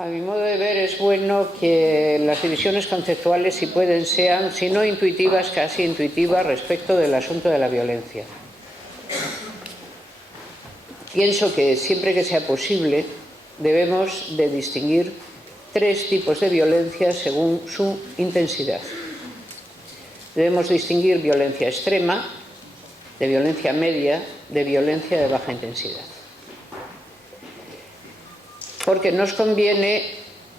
A mi modo de ver, es bueno que las divisiones conceptuales, si pueden, sean, si no intuitivas, casi intuitivas respecto del asunto de la violencia. Pienso que siempre que sea posible debemos de distinguir tres tipos de violencia según su intensidad. Debemos distinguir violencia extrema, de violencia media, de violencia de baja intensidad. Porque nos conviene,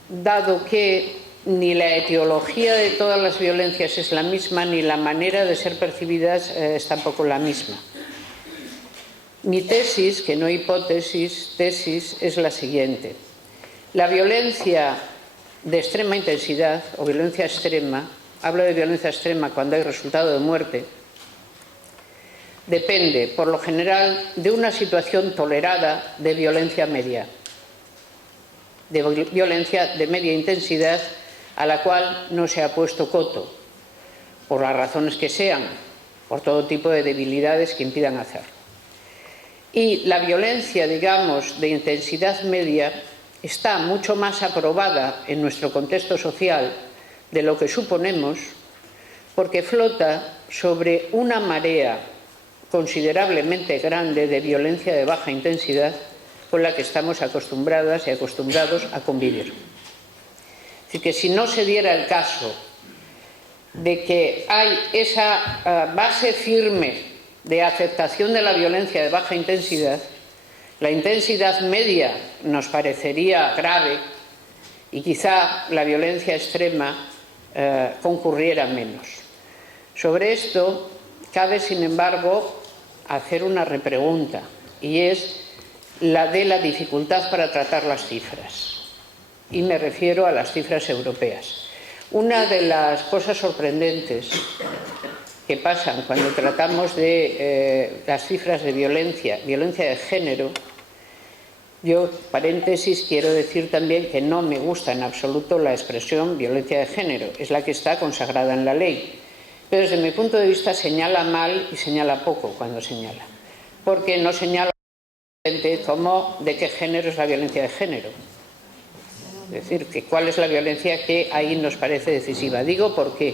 dado que ni la etiología de todas las violencias es la misma, ni la manera de ser percibidas es tampoco la misma. Mi tesis, que no hipótesis, tesis, es la siguiente. La violencia de extrema intensidad, o violencia extrema, hablo de violencia extrema cuando hay resultado de muerte, depende, por lo general, de una situación tolerada de violencia media, de violencia de media intensidad a la cual no se ha puesto coto, por las razones que sean, por todo tipo de debilidades que impidan hacerlo. Y la violencia, digamos, de intensidad media está mucho más aprobada en nuestro contexto social de lo que suponemos, porque flota sobre una marea considerablemente grande de violencia de baja intensidad con la que estamos acostumbradas y acostumbrados a convivir. Es decir, que si no se diera el caso de que hay esa base firme de aceptación de la violencia de baja intensidad, la intensidad media nos parecería grave y quizá la violencia extrema concurriera menos. Sobre esto cabe, sin embargo, hacer una repregunta, y es la de la dificultad para tratar las cifras, y me refiero a las cifras europeas. Una de las cosas sorprendentes que pasan cuando tratamos de las cifras de violencia de género, yo, paréntesis, quiero decir también que no me gusta en absoluto la expresión violencia de género, es la que está consagrada en la ley, pero desde mi punto de vista señala mal y señala poco cuando señala, porque no señala como de qué género es la violencia de género. Es decir, que cuál es la violencia que ahí nos parece decisiva. Digo porque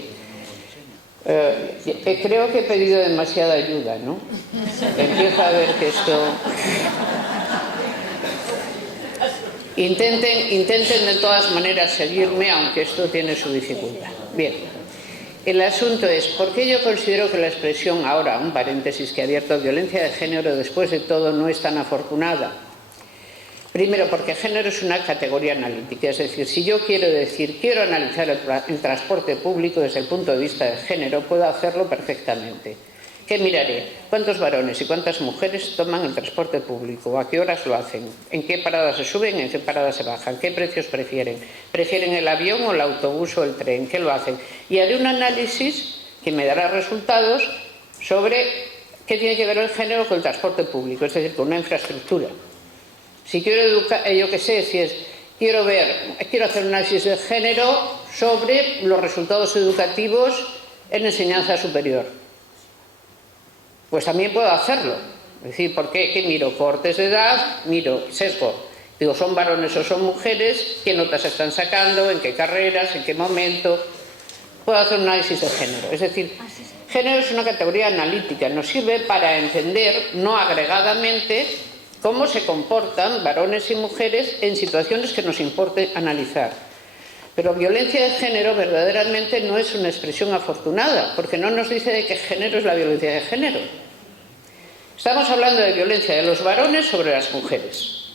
creo que he pedido demasiada ayuda, ¿no? Empiezo a ver que esto... Intenten de todas maneras seguirme, aunque esto tiene su dificultad. Bien, el asunto es, ¿por qué yo considero que la expresión, ahora un paréntesis que he abierto, violencia de género, después de todo no es tan afortunada? Primero, porque género es una categoría analítica, es decir, si yo quiero analizar el transporte público desde el punto de vista de género, puedo hacerlo perfectamente. ¿Qué miraré? ¿Cuántos varones y cuántas mujeres toman el transporte público? ¿A qué horas lo hacen? ¿En qué paradas se suben? ¿En qué paradas se bajan? ¿Qué precios prefieren? ¿Prefieren el avión o el autobús o el tren? ¿Qué lo hacen? Y haré un análisis que me dará resultados sobre qué tiene que ver el género con el transporte público, es decir, con una infraestructura. Si quiero educar, yo qué sé, quiero hacer un análisis de género sobre los resultados educativos en enseñanza superior, pues también puedo hacerlo. Es decir, ¿por qué? ¿Qué miro? Cortes de edad, miro sesgo. Digo, ¿son varones o son mujeres? ¿Qué notas están sacando? ¿En qué carreras? ¿En qué momento? Puedo hacer un análisis de género. Es decir, género es una categoría analítica, nos sirve para entender, no agregadamente, cómo se comportan varones y mujeres en situaciones que nos importe analizar. Pero violencia de género verdaderamente no es una expresión afortunada, porque no nos dice de qué género es la violencia de género. Estamos hablando de violencia de los varones sobre las mujeres.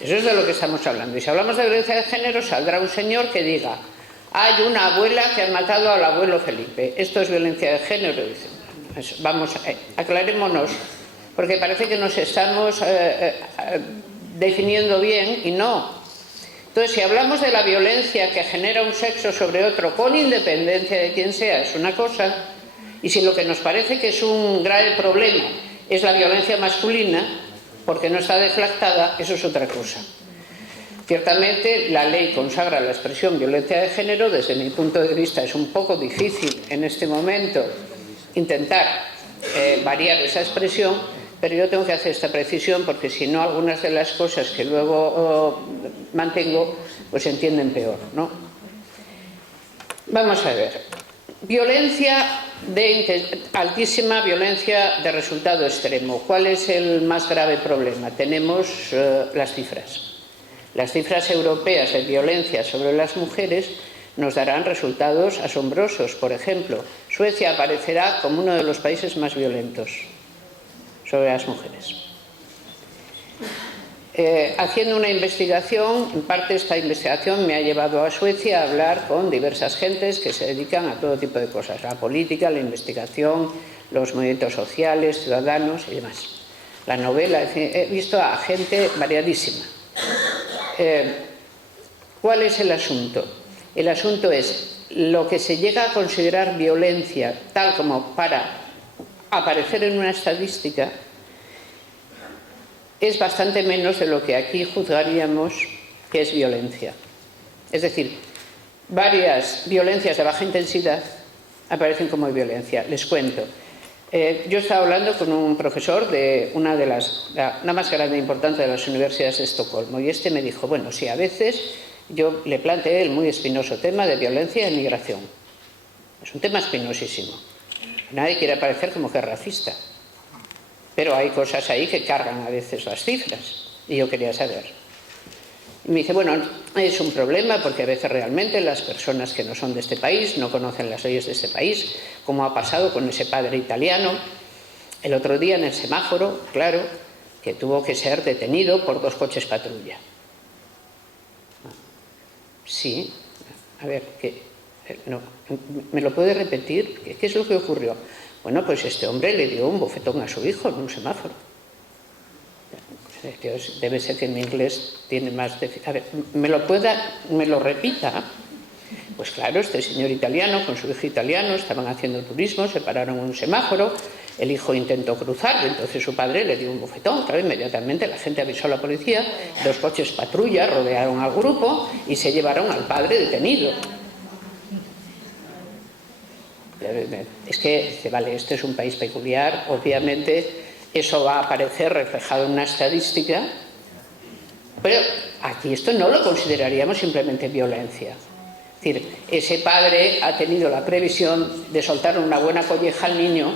Eso es de lo que estamos hablando. Y si hablamos de violencia de género, saldrá un señor que diga: hay una abuela que ha matado al abuelo Felipe. Esto es violencia de género. Dice, vamos, aclarémonos, porque parece que nos estamos definiendo bien y no. Entonces, si hablamos de la violencia que genera un sexo sobre otro, con independencia de quién sea, es una cosa, y si lo que nos parece que es un grave problema es la violencia masculina, porque no está deflactada, eso es otra cosa. Ciertamente, la ley consagra la expresión violencia de género. Desde mi punto de vista es un poco difícil en este momento intentar variar esa expresión, pero yo tengo que hacer esta precisión porque si no algunas de las cosas que luego mantengo pues se entienden peor, ¿no? Vamos a ver. Violencia altísima violencia de resultado extremo. ¿Cuál es el más grave problema? Tenemos las cifras. Las cifras europeas de violencia sobre las mujeres nos darán resultados asombrosos. Por ejemplo, Suecia aparecerá como uno de los países más violentos sobre las mujeres. Haciendo una investigación, en parte esta investigación me ha llevado a Suecia a hablar con diversas gentes que se dedican a todo tipo de cosas, la política, la investigación, los movimientos sociales, ciudadanos y demás. La novela, he visto a gente variadísima. ¿Cuál es el asunto? El asunto es lo que se llega a considerar violencia, tal como para aparecer en una estadística, es bastante menos de lo que aquí juzgaríamos que es violencia. Es decir, varias violencias de baja intensidad aparecen como violencia. Les cuento. Yo estaba hablando con un profesor de una de la más grande e importante de las universidades de Estocolmo y este me dijo, bueno, sí, a veces yo le planteé el muy espinoso tema de violencia y migración. Es un tema espinosísimo. Nadie quiere parecer como que es racista. Pero hay cosas ahí que cargan a veces las cifras. Y yo quería saber. Y me dice, bueno, es un problema porque a veces realmente las personas que no son de este país no conocen las leyes de este país, como ha pasado con ese padre italiano. El otro día en el semáforo, claro, que tuvo que ser detenido por 2 coches patrulla. Sí, a ver, no, ¿me lo puede repetir? ¿Qué es lo que ocurrió? Bueno, pues este hombre le dio un bofetón a su hijo en un semáforo. Debe ser que mi inglés tiene más... A ver, ¿me lo repita? Pues claro, este señor italiano con su hijo italiano estaban haciendo turismo, se pararon en un semáforo, el hijo intentó cruzar, entonces su padre le dio un bofetón, claro, inmediatamente la gente avisó a la policía, 2 coches patrulla rodearon al grupo y se llevaron al padre detenido. Es que, vale, este es un país peculiar, obviamente eso va a aparecer reflejado en una estadística, pero aquí esto no lo consideraríamos simplemente violencia. Es decir, ese padre ha tenido la previsión de soltar una buena colleja al niño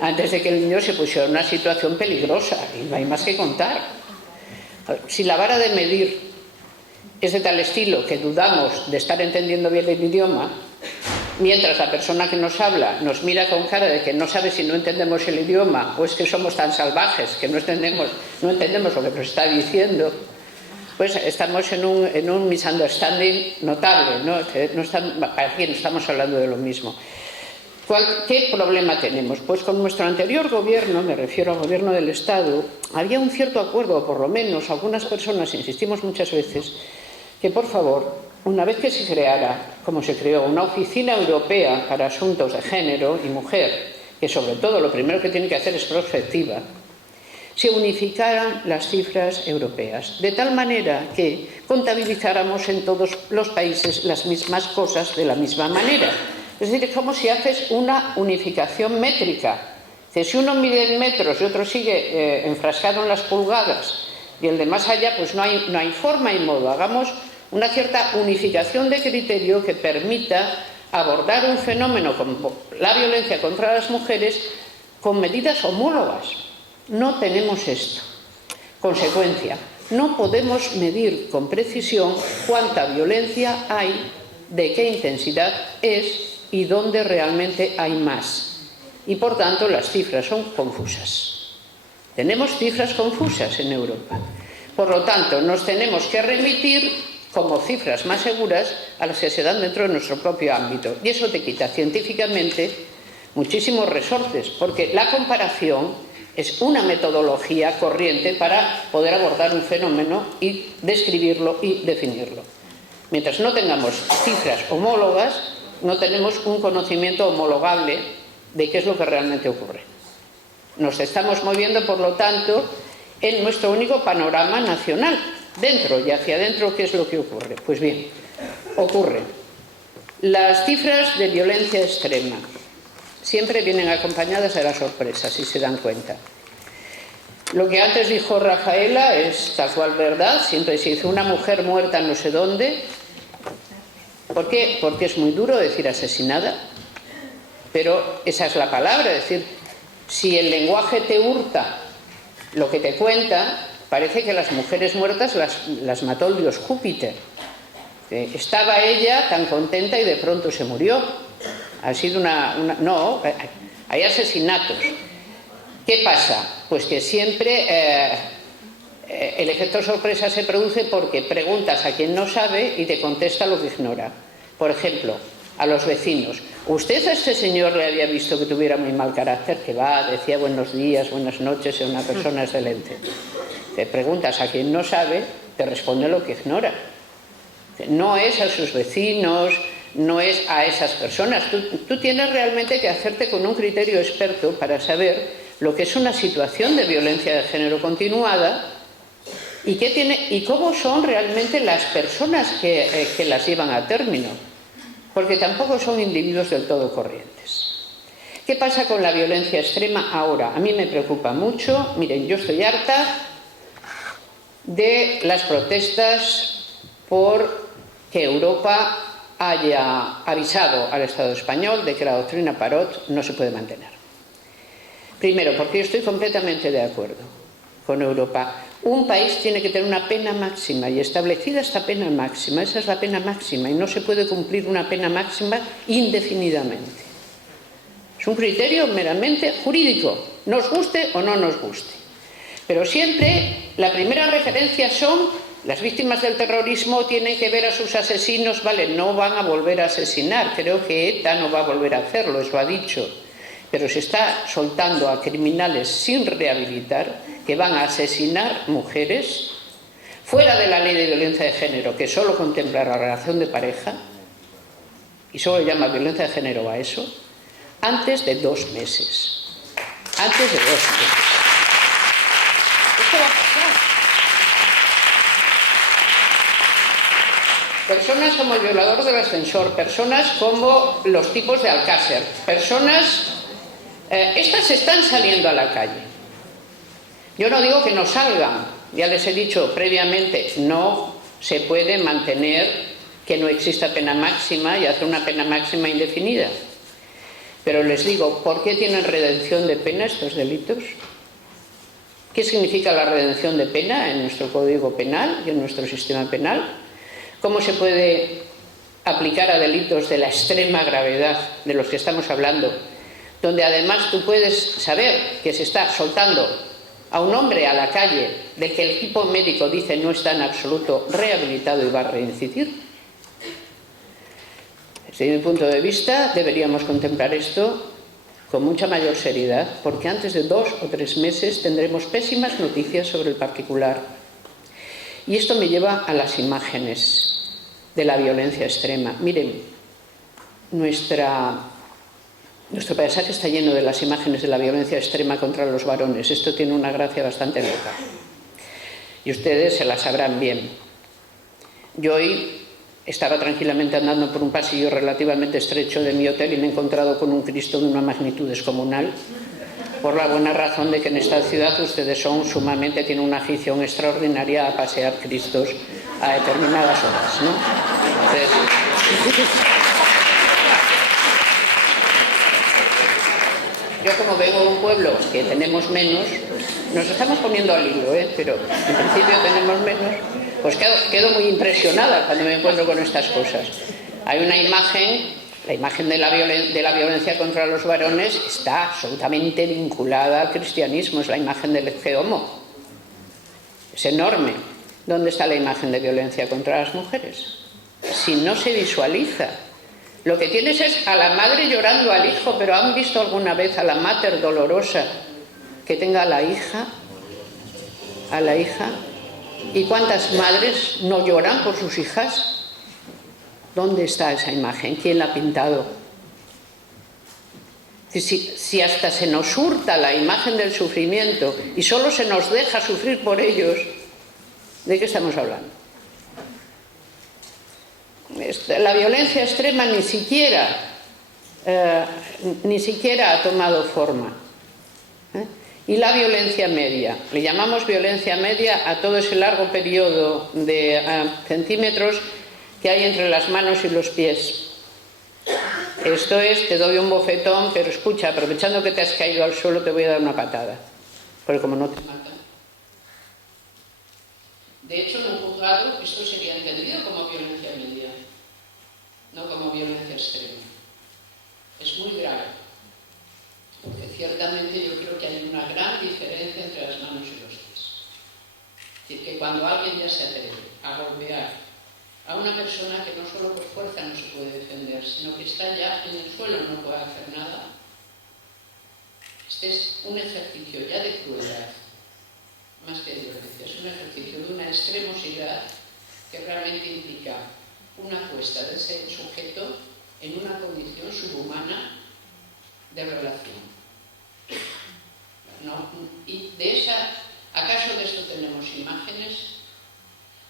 antes de que el niño se pusiera en una situación peligrosa, y no hay más que contar. Si la vara de medir es de tal estilo que dudamos de estar entendiendo bien el idioma, mientras la persona que nos habla nos mira con cara de que no sabe si no entendemos el idioma o es que somos tan salvajes que no entendemos lo que nos está diciendo, pues estamos en un misunderstanding notable, ¿no? Aquí no estamos hablando de lo mismo. ¿Qué problema tenemos? Pues con nuestro anterior gobierno, me refiero al gobierno del Estado, había un cierto acuerdo, o por lo menos algunas personas insistimos muchas veces, que por favor, una vez que se creara, como se creó, una oficina europea para asuntos de género y mujer, que sobre todo lo primero que tiene que hacer es prospectiva, se unificaran las cifras europeas, de tal manera que contabilizáramos en todos los países las mismas cosas de la misma manera. Es decir, es como si haces una unificación métrica. Si uno mide en metros y otro sigue enfrascado en las pulgadas y el de más allá, pues no hay forma y modo. Hagamos una cierta unificación de criterio que permita abordar un fenómeno como la violencia contra las mujeres con medidas homólogas. No tenemos esto. Consecuencia, no podemos medir con precisión cuánta violencia hay, de qué intensidad es y dónde realmente hay más. Y por tanto las cifras son confusas. Tenemos cifras confusas en Europa. Por lo tanto, nos tenemos que remitir como cifras más seguras a las que se dan dentro de nuestro propio ámbito. Y eso te quita científicamente muchísimos resortes, porque la comparación es una metodología corriente para poder abordar un fenómeno y describirlo y definirlo. Mientras no tengamos cifras homólogas, no tenemos un conocimiento homologable de qué es lo que realmente ocurre. Nos estamos moviendo, por lo tanto, en nuestro único panorama nacional. Dentro y hacia adentro, ¿qué es lo que ocurre? Pues bien, ocurre. Las cifras de violencia extrema siempre vienen acompañadas de la sorpresa, si se dan cuenta. Lo que antes dijo Rafaela es tal cual verdad. Siempre se dice una mujer muerta no sé dónde. ¿Por qué? Porque es muy duro decir asesinada, pero esa es la palabra. Es decir, si el lenguaje te hurta lo que te cuenta, parece que las mujeres muertas las mató el dios Júpiter. Estaba ella tan contenta y de pronto se murió. Ha sido no, hay asesinatos. ¿Qué pasa? Pues que siempre el efecto sorpresa se produce porque preguntas a quien no sabe y te contesta lo que ignora. Por ejemplo, a los vecinos. ¿Usted a este señor le había visto que tuviera muy mal carácter? Que va, decía buenos días, buenas noches, es una persona excelente. Te preguntas a quien no sabe, te responde lo que ignora. No es a sus vecinos, no es a esas personas. Tú tienes realmente que hacerte con un criterio experto para saber lo que es una situación de violencia de género continuada y cómo son realmente las personas que las llevan a término, porque tampoco son individuos del todo corrientes. ¿Qué pasa con la violencia extrema ahora? A mí me preocupa mucho. Miren, yo estoy harta de las protestas por que Europa haya avisado al Estado español de que la doctrina Parot no se puede mantener. Primero, porque yo estoy completamente de acuerdo con Europa. Un país tiene que tener una pena máxima y establecida esta pena máxima. Esa es la pena máxima y no se puede cumplir una pena máxima indefinidamente. Es un criterio meramente jurídico, nos guste o no nos guste. Pero siempre la primera referencia son las víctimas del terrorismo. Tienen que ver a sus asesinos, vale, no van a volver a asesinar. Creo que ETA no va a volver a hacerlo, eso ha dicho. Pero se está soltando a criminales sin rehabilitar que van a asesinar mujeres fuera de la ley de violencia de género, que solo contempla la relación de pareja y solo llama violencia de género a eso, antes de 2 meses. Antes de 2 meses. Esto va a pasar. Personas como el violador del ascensor, personas como los tipos de Alcácer, personas... estas están saliendo a la calle. Yo no digo que no salgan, ya les he dicho previamente, no se puede mantener que no exista pena máxima y hacer una pena máxima indefinida. Pero les digo, ¿por qué tienen redención de pena estos delitos? ¿Qué significa la redención de pena en nuestro Código Penal y en nuestro sistema penal? ¿Cómo se puede aplicar a delitos de la extrema gravedad de los que estamos hablando, donde además tú puedes saber que se está soltando a un hombre a la calle del que el equipo médico dice no está en absoluto rehabilitado y va a reincidir? Desde mi punto de vista, deberíamos contemplar esto con mucha mayor seriedad, porque antes de 2 o 3 meses tendremos pésimas noticias sobre el particular. Y esto me lleva a las imágenes de la violencia extrema. Miren, nuestro paisaje está lleno de las imágenes de la violencia extrema contra los varones. Esto tiene una gracia bastante loca. Y ustedes se la sabrán bien. Yo hoy estaba tranquilamente andando por un pasillo relativamente estrecho de mi hotel y me he encontrado con un Cristo de una magnitud descomunal, por la buena razón de que en esta ciudad ustedes tienen una afición extraordinaria a pasear Cristos a determinadas horas, ¿no? Entonces, yo como vengo de un pueblo que tenemos menos, nos estamos poniendo al hilo, pero en principio tenemos menos, pues quedo muy impresionada cuando me encuentro con estas cosas. Hay una imagen, la imagen de la violencia contra los varones está absolutamente vinculada al cristianismo, es la imagen del Ecce Homo. Es enorme. ¿Dónde está la imagen de violencia contra las mujeres? Si no se visualiza. Lo que tienes es a la madre llorando al hijo, pero ¿han visto alguna vez a la mater dolorosa que tenga a la hija? ¿A la hija? ¿Y cuántas madres no lloran por sus hijas? ¿Dónde está esa imagen? ¿Quién la ha pintado? Si hasta se nos hurta la imagen del sufrimiento y solo se nos deja sufrir por ellos, ¿de qué estamos hablando? La violencia extrema ni siquiera ha tomado forma. Y la violencia media. Le llamamos violencia media a todo ese largo periodo de centímetros que hay entre las manos y los pies. Esto es, te doy un bofetón, pero escucha, aprovechando que te has caído al suelo, te voy a dar una patada. Porque como no te matan. De hecho, en un juzgado esto sería entendido como violencia media, no como violencia extrema. Es muy grave. Porque ciertamente yo creo que hay una gran diferencia entre las manos y los pies. Es decir, que cuando alguien ya se atreve a golpear a una persona que no solo por fuerza no se puede defender, sino que está ya en el suelo, no puede hacer nada, este es un ejercicio ya de crueldad, más que de violencia, es un ejercicio de una extremosidad que realmente implica una puesta de ese sujeto en una condición subhumana de relación. No, y de esa, ¿acaso de esto tenemos imágenes?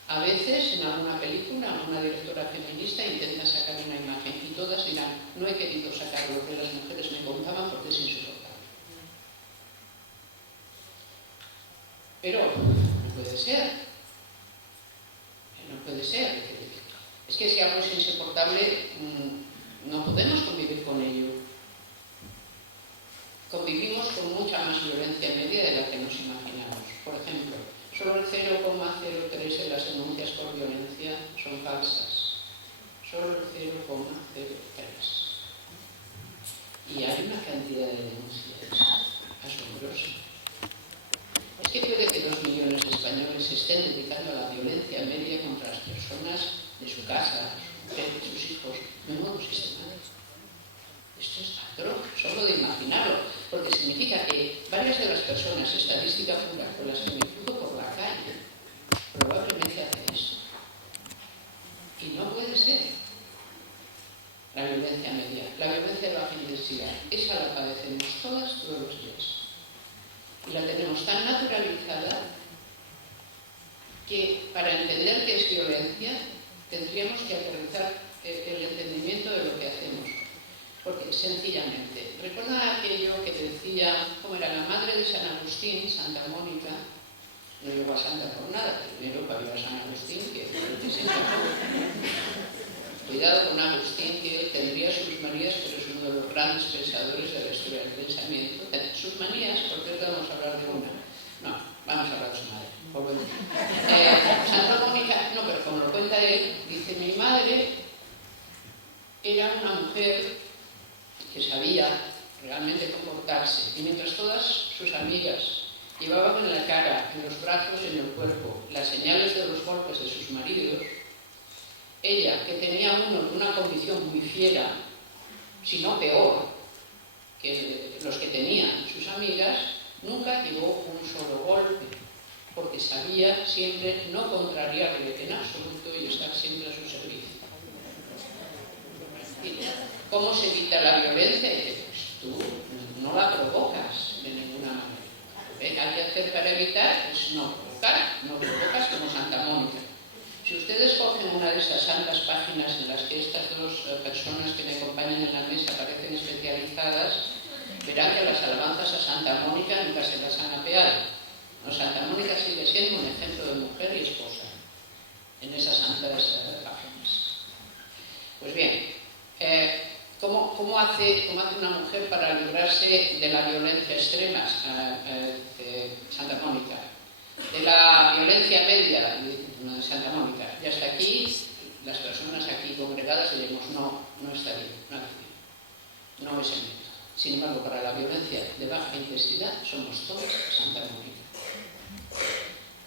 A veces en alguna película una directora feminista intenta sacar una imagen y todas dirán, no he querido sacar lo que las mujeres me contaban porque es insoportable. Pero no puede ser. No puede ser. Es que si algo es insoportable, no podemos convivir con ello. Convivimos con mucha más violencia media de la que nos imaginamos. Por ejemplo, solo el 0,03 de las denuncias por violencia son falsas. Solo el 0,03. Y hay una cantidad de denuncias asombrosa. Es que puede que 2 millones de españoles se estén dedicando a la violencia media contra las personas de su casa, sus mujeres, sus hijos, de modo sistemático. Esto es atroz, solo de imaginarlo, porque significa que varias de las personas, estadística pura, con las que me cruzo por la calle, probablemente hacen esto. Y no puede ser. La violencia media, la violencia de baja intensidad, esa la padecemos todas, todos los días. Y la tenemos tan naturalizada que para entender qué es violencia tendríamos que aterrizar el entendimiento de lo que hacemos. Porque sencillamente, ¿recuerdan aquello que decía, cómo era la madre de San Agustín, Santa Mónica? No llegó a Santa por nada, primero para ir a San Agustín, que cuidado con Agustín, que tendría sus manías, pero es uno de los grandes pensadores de la historia del pensamiento. Sus manías, por cierto, vamos a hablar de una. No, vamos a hablar de su madre. Santa Mónica, no, pero como lo cuenta él, dice, mi madre era una mujer que sabía realmente comportarse, y mientras todas sus amigas llevaban en la cara, en los brazos y en el cuerpo las señales de los golpes de sus maridos, ella, que tenía una condición muy fiera, si no peor que los que tenían sus amigas, nunca llevó un solo golpe, porque sabía siempre no contrariarle en absoluto y estar siempre a su servicio. ¿Cómo se evita la violencia? Pues tú no la provocas de ninguna manera. ¿Qué hay que hacer para evitar? Pues no provocar, no provocas como Santa Mónica. Si ustedes cogen una de estas santas páginas en las que estas dos personas que me acompañan en la mesa parecen especializadas, verán que las alabanzas a Santa Mónica nunca se las han apeado. No, Santa Mónica sigue siendo un ejemplo de mujer y esposa en esas santas páginas. Pues bien, ¿cómo hace una mujer para librarse de la violencia extrema, Santa Mónica? De la violencia media, Santa Mónica. Y hasta aquí, las personas aquí congregadas diremos, no está bien, no es el medio. Sin embargo, para la violencia de baja intensidad, somos todos Santa Mónica.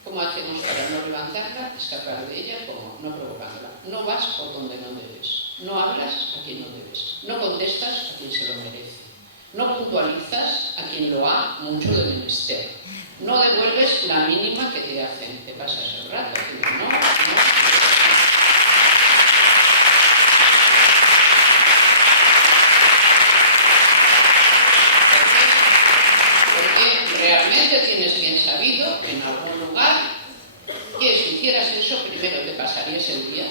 ¿Cómo hacemos para no levantarla, escapar de ella? ¿Cómo? No provocándola. No vas por donde no debes. No hablas a quien no debes. No contestas a quien se lo merece. No puntualizas a quien lo ha mucho de menester. No devuelves la mínima que te hacen. Te pasas el rato. No. Porque realmente tienes bien sabido en algún lugar que si hicieras eso, primero te pasarías el día.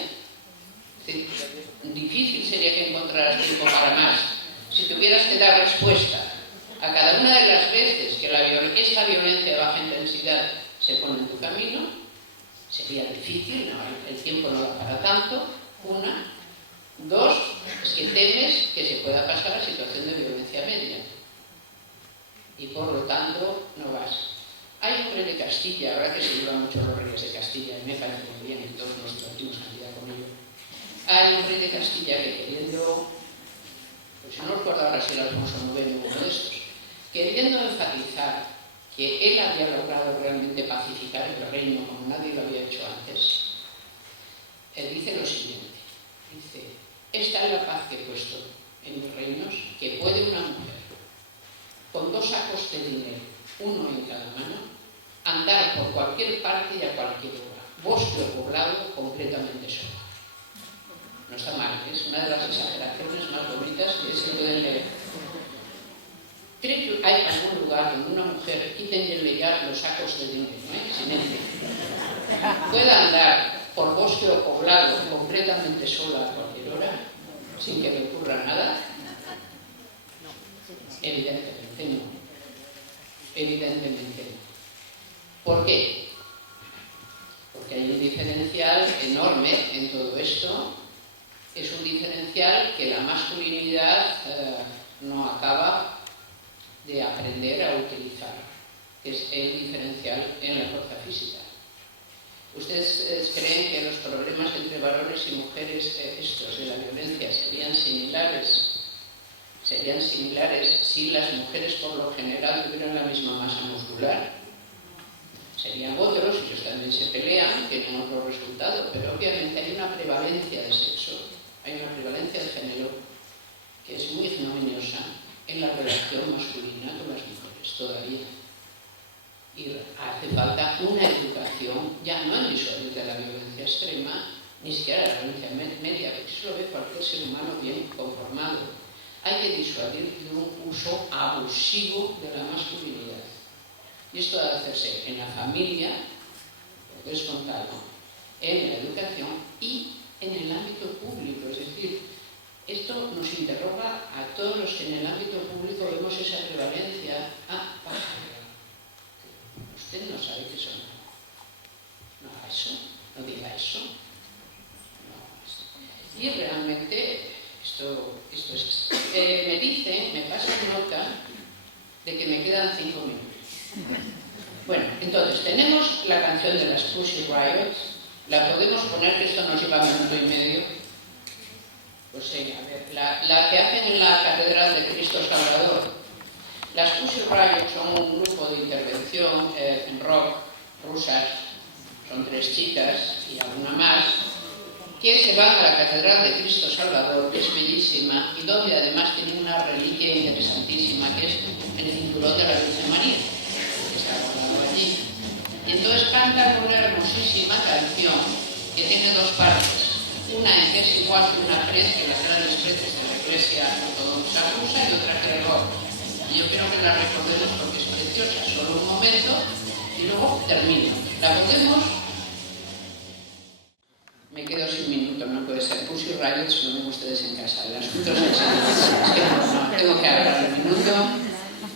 Difícil sería que encontraras tiempo para más si tuvieras que dar respuesta a cada una de las veces que esa violencia de baja intensidad se pone en tu camino, sería difícil, el tiempo no da para tanto, una. Dos, es que temes que se pueda pasar a situación de violencia media. Y por lo tanto, no vas. Hay un rey de Castilla, ahora que se llevan mucho los reyes de Castilla, y me parece muy bien, y todos nos divertimos cantidad con ello. Hay un rey de Castilla que queriendo, pues no recuerdo ahora si era Alfonso IX o uno de estos, queriendo enfatizar que él había logrado realmente pacificar el reino como nadie lo había hecho antes, él dice lo siguiente, dice, esta es la paz que he puesto en mis reinos, que puede una mujer, con 2 sacos de dinero, uno en cada mano, andar por cualquier parte y a cualquier hora, bosque o poblado, completamente sola. No está mal, es una de las exageraciones más bonitas que se pueden leer. ¿Cree que hay algún lugar donde una mujer, quítenle ya los sacos de dinero, silencio, pueda andar por bosque o poblado completamente sola a cualquier hora, sin que le ocurra nada? Evidentemente no. Evidentemente no. ¿Por qué? Porque hay un diferencial enorme en todo esto. Es un diferencial que la masculinidad no acaba de aprender a utilizar, que es el diferencial en la fuerza física. ¿Ustedes creen que los problemas entre varones y mujeres, estos de la violencia, serían similares? Serían similares si las mujeres por lo general tuvieran la misma masa muscular. Serían otros, ellos también se pelean, tienen otro resultado, pero obviamente hay una prevalencia de sexo, hay una prevalencia de género que es muy ignominiosa en la relación masculina con las mujeres todavía. Y hace falta una educación, ya no en disuadir de la violencia extrema, ni siquiera de la violencia media, porque eso lo ve cualquier ser humano bien conformado. Hay que disuadir de un uso abusivo de la masculinidad. Y esto debe hacerse en la familia, lo que es contado, en la educación y en el ámbito público. Es decir, esto nos interroga a todos los que en el ámbito público vemos esa prevalencia. Usted no sabe qué son. No haga eso, no diga eso. No. Y realmente esto es. Me pasa nota de que me quedan 5 minutos. Bueno, entonces tenemos la canción de las Pussy Riot. La podemos poner, que esto nos lleva 1 minuto y medio. Pues sí, a ver, la que hacen en la Catedral de Cristo Salvador. Las Pussy Riot son un grupo de intervención en rock rusas, son 3 chicas y alguna más, que se van a la Catedral de Cristo Salvador, que es bellísima, y donde además tienen una reliquia interesantísima, que es el cinturón de la Virgen María, que está guardado allí. Y entonces cantan una hermosísima canción que tiene 2 partes. Una en que es igual que una prez, que las grandes preces de la Iglesia ortodoxa rusa, y otra que el rock. Y yo quiero que la recordemos porque es preciosa. Solo un momento y luego termino. ¿La podemos? Me quedo sin minuto, no puede ser. Pussy Riot, si lo ven ustedes en casa. El asunto es que no, tengo que hablar un minuto.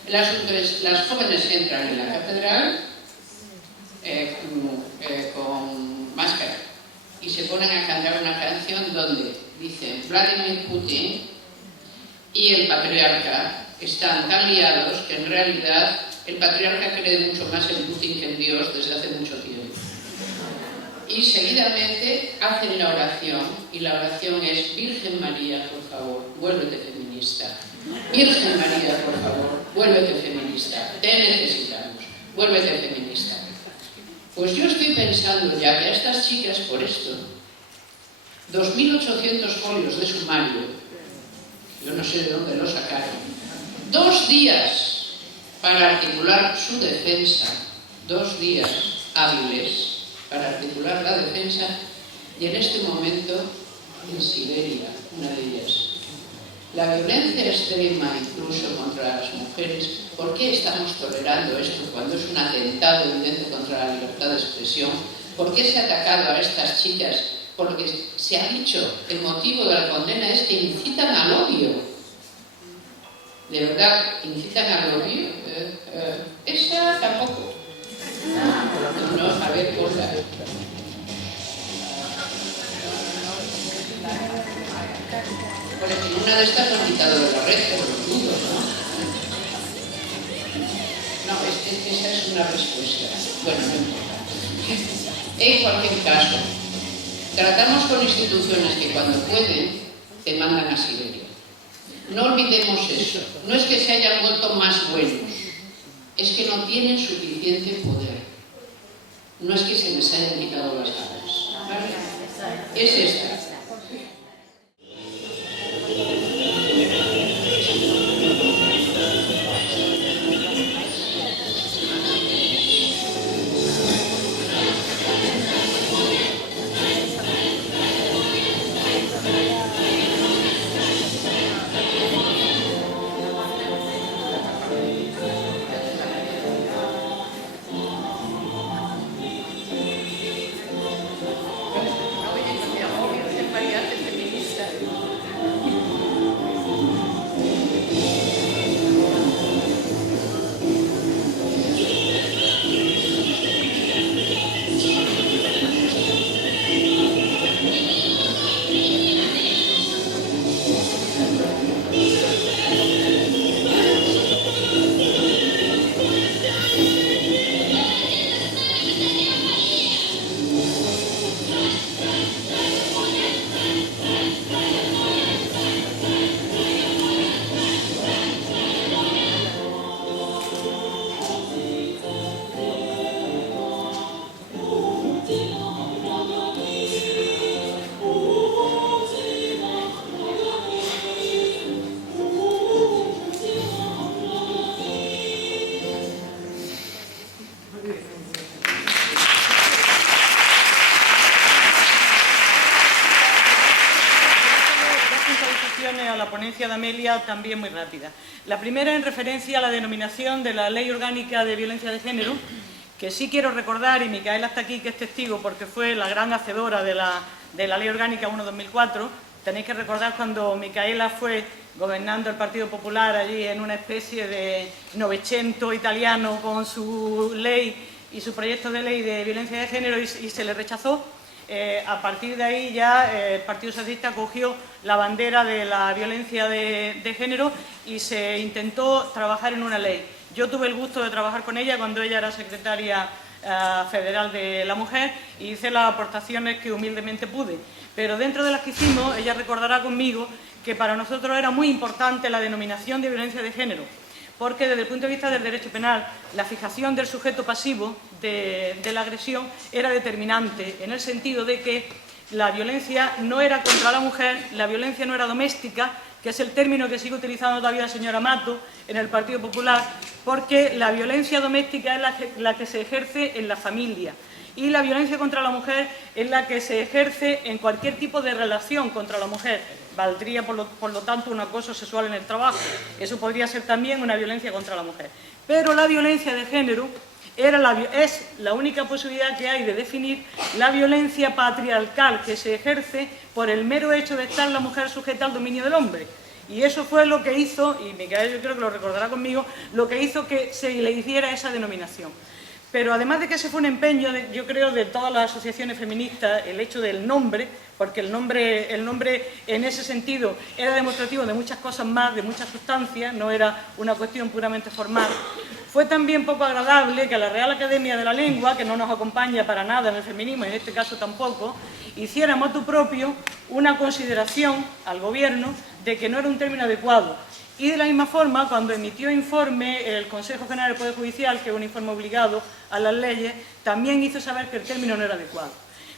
El asunto es, las jóvenes entran en la catedral con máscara y se ponen a cantar una canción donde dicen Vladimir Putin y el patriarca están tan liados que en realidad el patriarca cree mucho más en Putin que en Dios desde hace mucho tiempo. Y seguidamente hacen la oración, y la oración es: Virgen María, por favor, vuélvete feminista. Virgen María, por favor, vuélvete feminista. Te necesitamos, vuélvete feminista. Pues yo estoy pensando ya que a estas chicas, por esto, 2.800 folios de sumario, yo no sé de dónde lo sacaron, 2 días para articular su defensa, 2 días hábiles para articular la defensa, y en este momento en Siberia, una de ellas. La violencia extrema, incluso contra las mujeres, ¿por qué estamos tolerando esto cuando es un atentado evidente contra la libertad de expresión? ¿Por qué se ha atacado a estas chicas? Porque se ha dicho, el motivo de la condena es que incitan al odio. ¿De verdad incitan al odio? Esa tampoco. No, a ver, ponla. Por ejemplo, una de estas lo han quitado de la red por los dudos, ¿no? No, esa es una respuesta. Bueno, no importa. En cualquier caso, tratamos con instituciones que cuando pueden te mandan a Siberia. No olvidemos eso. No es que se hayan vuelto más buenos, es que no tienen suficiente poder. No es que se les hayan quitado las ganas, ¿vale? Es esta. A la ponencia de Amelia, también muy rápida. La primera en referencia a la denominación de la Ley Orgánica de Violencia de Género, que sí quiero recordar, y Micaela está aquí que es testigo porque fue la gran hacedora de la Ley Orgánica 1/2004. Tenéis que recordar cuando Micaela fue gobernando el Partido Popular allí en una especie de Novecento italiano con su ley y su proyecto de ley de violencia de género y se le rechazó. A partir de ahí ya el Partido Socialista cogió la bandera de la violencia de género y se intentó trabajar en una ley. Yo tuve el gusto de trabajar con ella cuando ella era secretaria federal de la mujer y hice las aportaciones que humildemente pude. Pero dentro de las que hicimos, ella recordará conmigo que para nosotros era muy importante la denominación de violencia de género, porque desde el punto de vista del derecho penal, la fijación del sujeto pasivo de la agresión era determinante, en el sentido de que la violencia no era contra la mujer, la violencia no era doméstica, que es el término que sigue utilizando todavía la señora Mato en el Partido Popular, porque la violencia doméstica es la que se ejerce en la familia. Y la violencia contra la mujer es la que se ejerce en cualquier tipo de relación contra la mujer. Valdría, por lo tanto, un acoso sexual en el trabajo. Eso podría ser también una violencia contra la mujer. Pero la violencia de género es la única posibilidad que hay de definir la violencia patriarcal que se ejerce por el mero hecho de estar la mujer sujeta al dominio del hombre. Y eso fue lo que hizo, y Micaela yo creo que lo recordará conmigo, lo que hizo que se le hiciera esa denominación. Pero además de que ese fue un empeño, yo creo, de todas las asociaciones feministas, el hecho del nombre, porque el nombre en ese sentido era demostrativo de muchas cosas más, de muchas sustancias, no era una cuestión puramente formal. Fue también poco agradable que a la Real Academia de la Lengua, que no nos acompaña para nada en el feminismo, y en este caso tampoco, hiciera motu propio una consideración al Gobierno de que no era un término adecuado. Y de la misma forma, cuando emitió informe el Consejo General del Poder Judicial, que es un informe obligado a las leyes, también hizo saber que el término no era adecuado.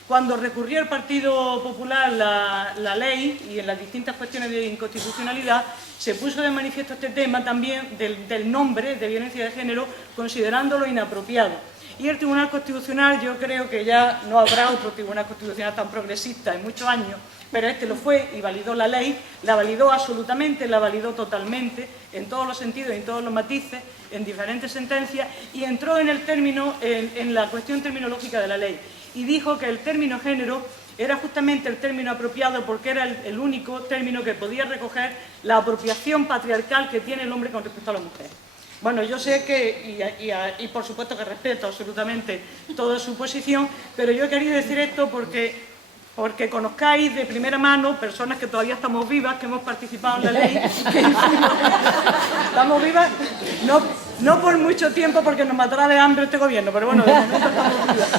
Cuando recurrió el Partido Popular la ley y en las distintas cuestiones de inconstitucionalidad, se puso de manifiesto este tema también del nombre de violencia de género, considerándolo inapropiado. Y el Tribunal Constitucional, yo creo que ya no habrá otro Tribunal Constitucional tan progresista en muchos años, pero este lo fue y validó la ley, la validó absolutamente, la validó totalmente, en todos los sentidos y en todos los matices, en diferentes sentencias, y entró en el término, en la cuestión terminológica de la ley, y dijo que el término género era justamente el término apropiado porque era el único término que podía recoger la apropiación patriarcal que tiene el hombre con respecto a la mujer. Bueno, yo sé que, y por supuesto que respeto absolutamente toda su posición, pero yo he querido decir esto porque conozcáis de primera mano personas que todavía estamos vivas, que hemos participado en la ley, que estamos vivas, no por mucho tiempo porque nos matará de hambre este gobierno, pero bueno, de momento estamos vivas.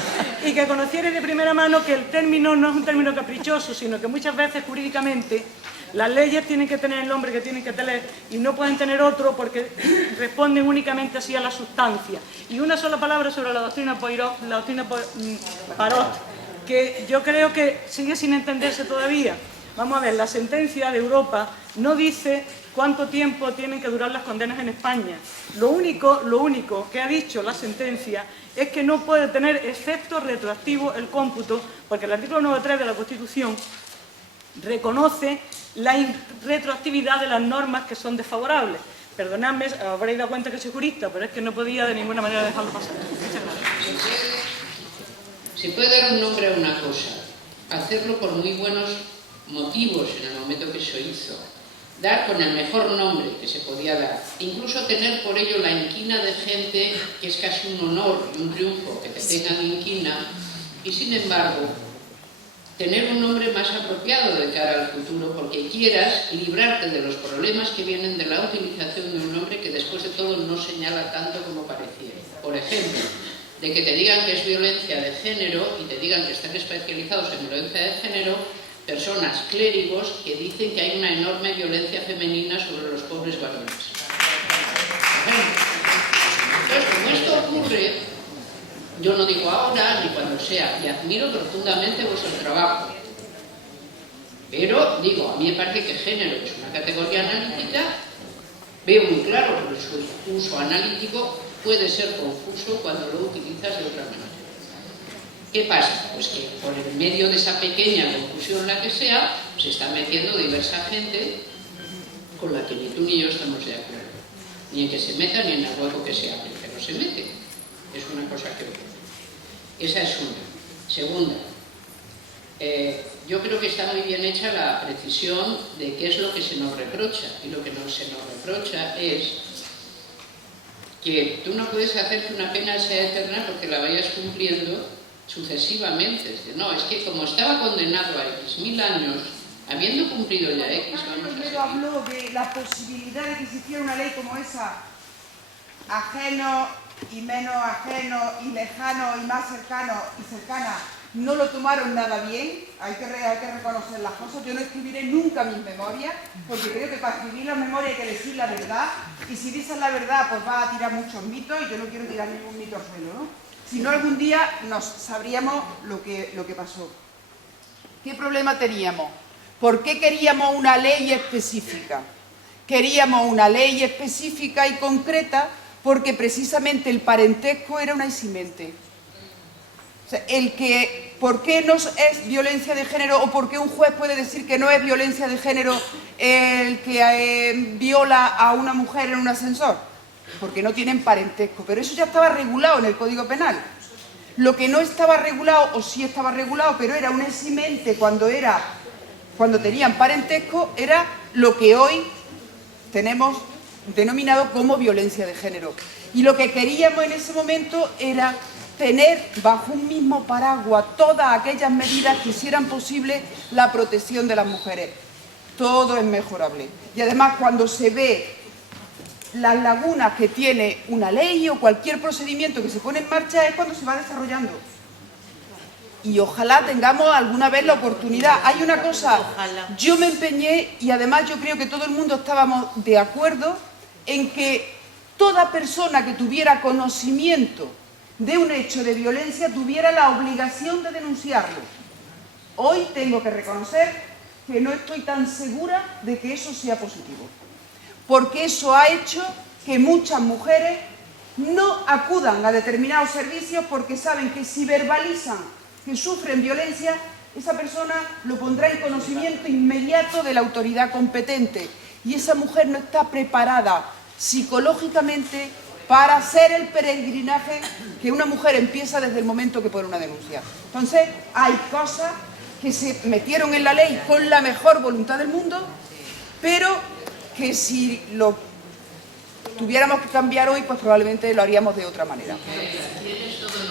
Y que conocierais de primera mano que el término no es un término caprichoso, sino que muchas veces jurídicamente las leyes tienen que tener el nombre que tienen que tener y no pueden tener otro porque responden únicamente así a la sustancia. Y una sola palabra sobre la doctrina Poirot, la doctrina Parot, que yo creo que sigue sin entenderse todavía. Vamos a ver, la sentencia de Europa no dice cuánto tiempo tienen que durar las condenas en España. Lo único que ha dicho la sentencia es que no puede tener efecto retroactivo el cómputo, porque el artículo 9.3 de la Constitución reconoce la retroactividad de las normas que son desfavorables. Perdonadme, habréis dado cuenta que soy jurista, pero es que no podía de ninguna manera dejarlo pasar. Muchas gracias. Se puede dar un nombre a una cosa, hacerlo por muy buenos motivos en el momento que se hizo, dar con el mejor nombre que se podía dar, incluso tener por ello la inquina de gente que es casi un honor y un triunfo que te tengan inquina, y sin embargo tener un nombre más apropiado de cara al futuro porque quieras librarte de los problemas que vienen de la utilización de un nombre que después de todo no señala tanto como pareciera. Por ejemplo, de que te digan que es violencia de género y te digan que están especializados en violencia de género personas clérigos que dicen que hay una enorme violencia femenina sobre los pobres varones. Entonces, como esto ocurre, yo no digo ahora ni cuando sea, y admiro profundamente vuestro trabajo, pero digo, a mí me parece que género es una categoría analítica, veo muy claro que su uso analítico puede ser confuso cuando lo utilizas de otra manera. ¿Qué pasa? Pues que por el medio de esa pequeña confusión, la que sea, se está metiendo diversa gente con la que ni tú ni yo estamos de acuerdo. Ni en que se meta ni en el hueco que se abre, pero se mete. Es una cosa que ocurre. Esa es una. Segunda, yo creo que está muy bien hecha la precisión de qué es lo que se nos reprocha. Y lo que se nos reprocha es que tú no puedes hacer que una pena sea eterna porque la vayas cumpliendo sucesivamente. No, es que como estaba condenado a X mil años, habiendo cumplido ya X, vamos a Primero habló de la posibilidad de que se hiciera una ley como esa, ajeno y menos ajeno y lejano y más cercano y cercana, no lo tomaron nada bien. Hay que reconocer las cosas. Yo no escribiré nunca mis memorias, porque creo que para escribir las memorias hay que decir la verdad, y si dices la verdad pues vas a tirar muchos mitos, y yo no quiero tirar ningún mito al suelo, ¿no? Si no, algún día nos sabríamos lo que pasó. ¿Qué problema teníamos? ¿Por qué queríamos una ley específica? Queríamos una ley específica y concreta porque precisamente el parentesco era una eximente. O sea, ¿por qué no es violencia de género o por qué un juez puede decir que no es violencia de género el que viola a una mujer en un ascensor? Porque no tienen parentesco, pero eso ya estaba regulado en el Código Penal. Lo que no estaba regulado, o sí estaba regulado, pero era un eximente cuando tenían parentesco, era lo que hoy tenemos denominado como violencia de género. Y lo que queríamos en ese momento era tener bajo un mismo paraguas todas aquellas medidas que hicieran posible la protección de las mujeres. Todo es mejorable. Y además, cuando se ve las lagunas que tiene una ley o cualquier procedimiento que se pone en marcha, es cuando se va desarrollando. Y ojalá tengamos alguna vez la oportunidad. Hay una cosa, yo me empeñé, y además yo creo que todo el mundo estábamos de acuerdo, en que toda persona que tuviera conocimiento de un hecho de violencia tuviera la obligación de denunciarlo. Hoy tengo que reconocer que no estoy tan segura de que eso sea positivo, porque eso ha hecho que muchas mujeres no acudan a determinados servicios porque saben que si verbalizan que sufren violencia, esa persona lo pondrá en conocimiento inmediato de la autoridad competente, y esa mujer no está preparada psicológicamente para hacer el peregrinaje que una mujer empieza desde el momento que pone una denuncia. Entonces, hay cosas que se metieron en la ley con la mejor voluntad del mundo, pero que si tuviéramos que cambiar hoy, pues probablemente lo haríamos de otra manera. Tienes todo el